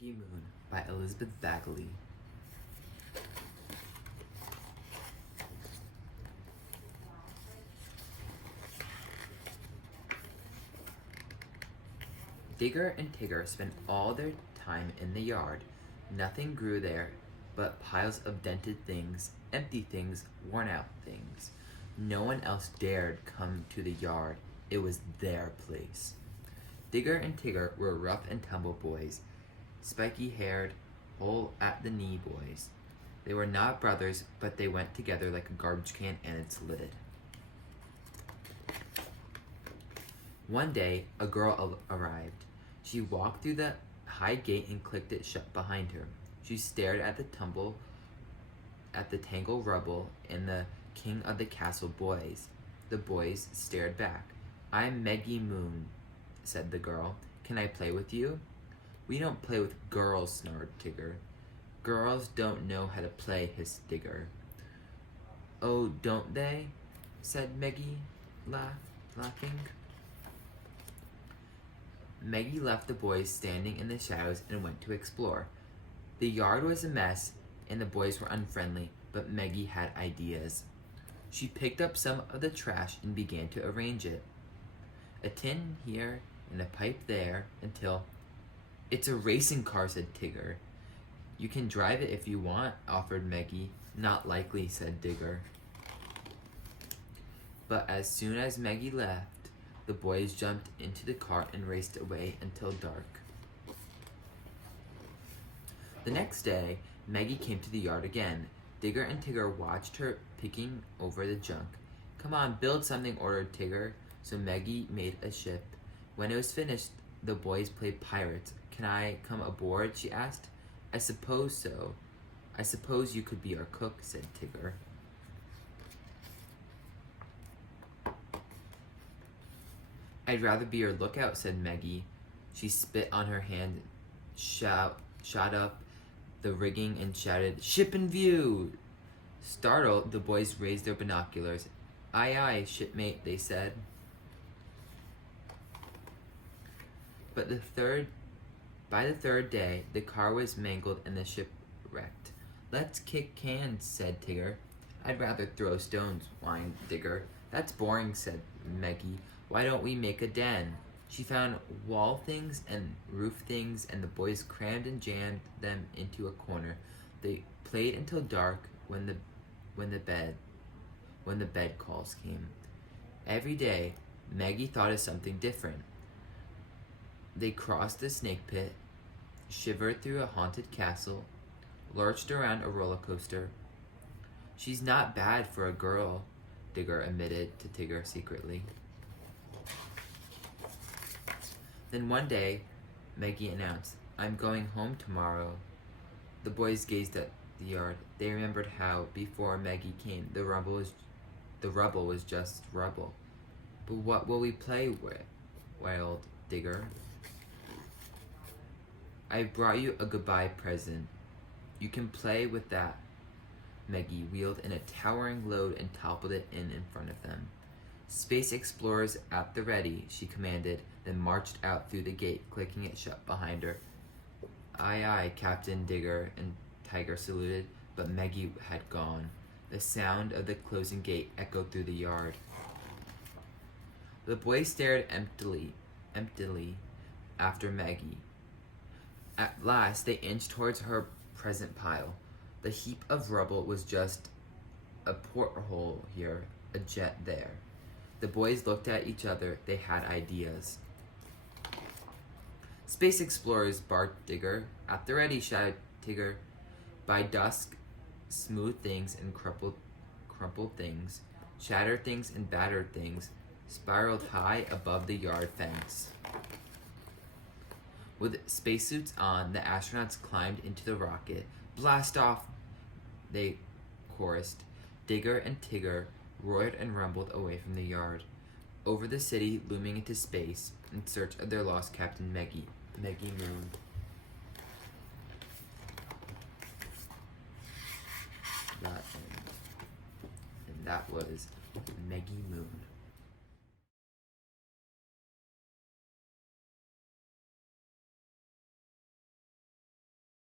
Meggie Moon by Elizabeth Baguley. Digger and Tigger spent all their time in the yard. Nothing grew there but piles of dented things, empty things, worn out things. No one else dared come to the yard. It was their place. Digger and Tigger were rough and tumble boys, spiky-haired, hole-at-the-knee boys. They were not brothers, but they went together like a garbage can and its lid. One day, a girl arrived. She walked through the high gate and clicked it shut behind her. She stared at the tangled rubble and the king of the castle boys. The boys stared back. "I'm Meggie Moon," said the girl. "Can I play with you?" "We don't play with girls," snarled Tigger. "Girls don't know how to play," hissed Digger. "Oh, don't they?" said Meggie, laughing. Meggie left the boys standing in the shadows and went to explore. The yard was a mess, and the boys were unfriendly, but Meggie had ideas. She picked up some of the trash and began to arrange it. A tin here and a pipe there until... "It's a racing car," said Tigger. "You can drive it if you want," offered Meggie. "Not likely," said Digger. But as soon as Meggie left, the boys jumped into the car and raced away until dark. The next day, Meggie came to the yard again. Digger and Tigger watched her picking over the junk. "Come on, build something," ordered Tigger. So Meggie made a ship. When it was finished, the boys played pirates. "Can I come aboard?" she asked. "I suppose so. I suppose you could be our cook," said Tigger. "I'd rather be your lookout," said Meggie. She spit on her hand, shot up the rigging and shouted, "Ship in view!" Startled, the boys raised their binoculars. "Aye, aye, shipmate," they said. But by the third day, the car was mangled and the ship wrecked. "Let's kick cans," said Tigger. "I'd rather throw stones," whined Digger. "That's boring," said Meggie. "Why don't we make a den?" She found wall things and roof things, and the boys crammed and jammed them into a corner. They played until dark when the bed calls came. Every day, Meggie thought of something different. They crossed the snake pit, shivered through a haunted castle, lurched around a roller coaster. "She's not bad for a girl," Digger admitted to Tigger secretly. Then one day, Meggie announced, "I'm going home tomorrow." The boys gazed at the yard. They remembered how, before Meggie came, the rubble was just rubble. "But what will we play with?" wailed Digger. "I brought you a goodbye present. You can play with that." Meggie wheeled in a towering load and toppled it in front of them. "Space explorers at the ready," she commanded, then marched out through the gate, clicking it shut behind her. "Aye, aye," Captain Digger and Tiger saluted, but Meggie had gone. The sound of the closing gate echoed through the yard. The boys stared emptily after Meggie. At last, they inched towards her present pile. The heap of rubble was just a porthole here, a jet there. The boys looked at each other. They had ideas. "Space explorers," barked Digger. "At the ready," shouted Tigger. By dusk, smooth things and crumpled things, shattered things and battered things, spiraled high above the yard fence. With spacesuits on, the astronauts climbed into the rocket. "Blast off!" they chorused. Digger and Tigger roared and rumbled away from the yard, over the city looming into space, in search of their lost Captain Meggie Moon. And that was Meggie Moon.